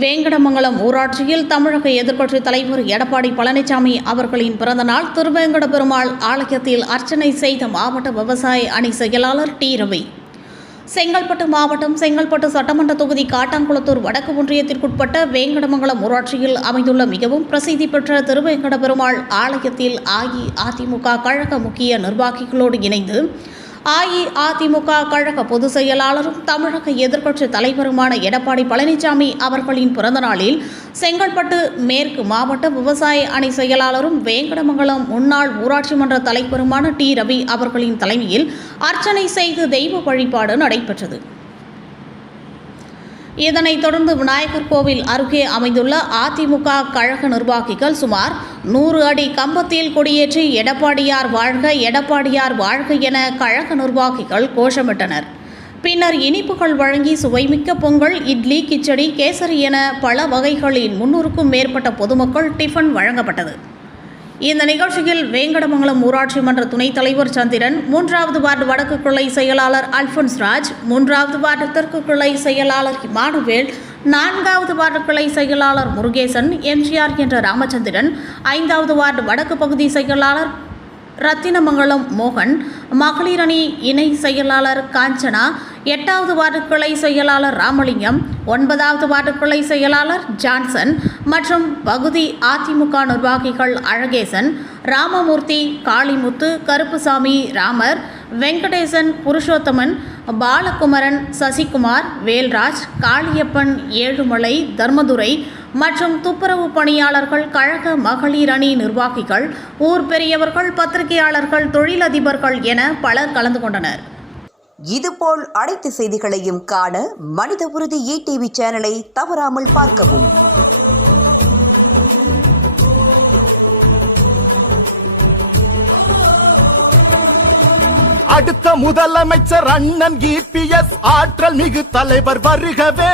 வேங்கடமங்கலம் ஊராட்சியில் தமிழக எதிர்க்கட்சித் தலைவர் எடப்பாடி பழனிசாமி அவர்களின் பிறந்தநாள் திருவேங்கட பெருமாள் ஆலயத்தில் அர்ச்சனை செய்த மாவட்ட விவசாய அணி செயலாளர் டி. ரவி. செங்கல்பட்டு மாவட்டம் செங்கல்பட்டு சட்டமன்ற தொகுதி காட்டாங்குளத்தூர் வடக்கு ஒன்றியத்திற்குட்பட்ட வேங்கடமங்கலம் ஊராட்சியில் அமைந்துள்ள மிகவும் பிரசித்தி பெற்ற திருவேங்கட பெருமாள் ஆலயத்தில் அஇஅதிமுக கழக முக்கிய நிர்வாகிகளோடு இணைந்து அஇஅதிமுக கழக பொதுச் செயலாளரும் தமிழக எதிர்க்கட்சித் தலைவருமான எடப்பாடி பழனிசாமி அவர்களின் பிறந்தநாளில் செங்கல்பட்டு மேற்கு மாவட்ட விவசாய அணி செயலாளரும் வேங்கடமங்கலம் முன்னாள் ஊராட்சி மன்ற தலைவருமான டி. ரவி அவர்களின் தலைமையில் அர்ச்சனை செய்து தெய்வ வழிபாடு நடைபெற்றது. இதனைத் தொடர்ந்து விநாயகர் கோவில் அருகே அமைந்துள்ள அதிமுக கழக நிர்வாகிகள் சுமார் 100 அடி கம்பத்தில் கொடியேற்றி எடப்பாடியார் வாழ்க எடப்பாடியார் வாழ்க என கழக நிர்வாகிகள் கோஷமிட்டனர். பின்னர் இனிப்புகள் வழங்கி சுவைமிக்க பொங்கல், இட்லி, கிச்சடி, கேசரி என பல வகைகளில் 300க்கும் மேற்பட்ட பொதுமக்கள் டிஃபன் வழங்கப்பட்டது. இந்த நிகழ்ச்சியில் வேங்கடமங்கலம் ஊராட்சி மன்ற துணைத் தலைவர் சந்திரன், 3வது வார்டு வடக்கு கிளை செயலாளர் அல்போன்ஸ் ராஜ், 3வது வார்டு தெற்கு கிளை செயலாளர் இமானுவேல், 4வது வார்டு கிளை செயலாளர் முருகேசன், எம்ஜிஆர் என்ற ராமச்சந்திரன், 5வது வார்டு வடக்கு பகுதி செயலாளர் ரத்தினமங்கலம் மோகன், மகளிர் அணி இணை செயலாளர் காஞ்சனா, 8வது வார்டு கிளை செயலாளர் ராமலிங்கம், 9வது வார்டு கிளை செயலாளர் ஜான்சன் மற்றும் பகுதி அதிமுக நிர்வாகிகள் அழகேசன், ராமமூர்த்தி, காளிமுத்து, கருப்புசாமி, ராமர், வெங்கடேசன், புருஷோத்தமன், பாலகுமரன், சசிகுமார், வேல்ராஜ், காளியப்பன், ஏழுமலை, தர்மதுரை மற்றும் துப்புரவு பணியாளர்கள், கழக மகளிர் அணி நிர்வாகிகள், ஊர் பெரியவர்கள், பத்திரிகையாளர்கள், தொழிலதிபர்கள் என பலர் கலந்து கொண்டனர். இதுபோல் அனைத்து செய்திகளையும் காண மனித உறுதி ETV சேனலை தவறாமல் பார்க்கவும். அடுத்த முதலமைச்சர் அண்ணன் EPS ஆற்றல் மிகு தலைவர் வருகவே.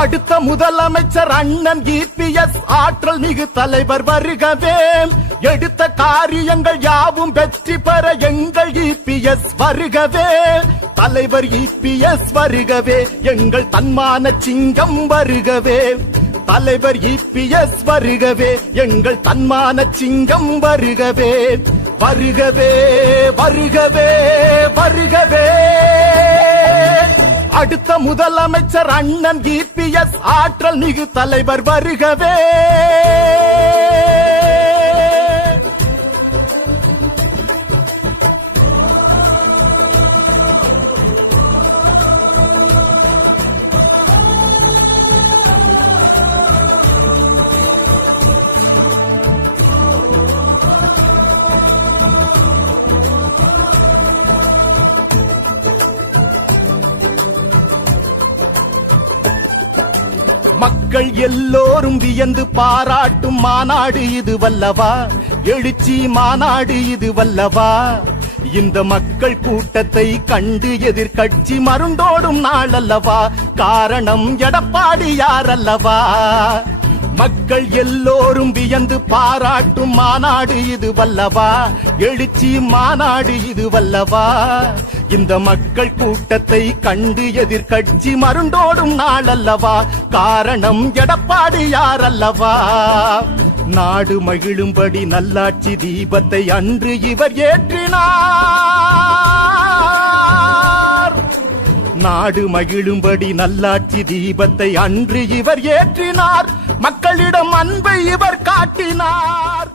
அடுத்த முதலமைச்சர் அண்ணன் EPS ஆற்றல் மிகு தலைவர் வருகவே. எடுத்த காரியங்கள் யாவும் வெற்றி பெற எங்கள் EPS வருகவே. தலைவர் EPS வருகவே, எங்கள் தன்மான சிங்கம் வருகவே. தலைவர் EPS வருகவே, எங்கள் தன்மான சிங்கம் வருகவே. வருகவே வருகவே வருகவே. அடுத்த முதலமைச்சர் அண்ணன் EPS ஆற்றல் மிகு தலைவர் வருகவே. மக்கள் எல்லோரும் வியந்து பாராட்டும் மாநாடு இது வல்லவா, எழுச்சி மாநாடு இது வல்லவா. இந்த மக்கள் கூட்டத்தை கண்டு எதிர்க்கட்சி மருண்டோடும் நாள் அல்லவா, காரணம் எடப்பாடியார் அல்லவா. மக்கள் எல்லோரும் வியந்து பாராட்டும் மாநாடு இது வல்லவா, எழுச்சி மாநாடு இது வல்லவா. இந்த மக்கள் கூட்டத்தை கண்டு எதிர்க்கட்சி மருண்டோடும் நாள் அல்லவா, காரணம் எடப்பாடியார் அல்லவா. நாடு மகிழும்படி நல்லாட்சி தீபத்தை அன்று இவர் ஏற்றினார். நாடு மகிழும்படி நல்லாட்சி தீபத்தை அன்று இவர் ஏற்றினார். மக்களிடம் அன்பை இவர் காட்டினார்.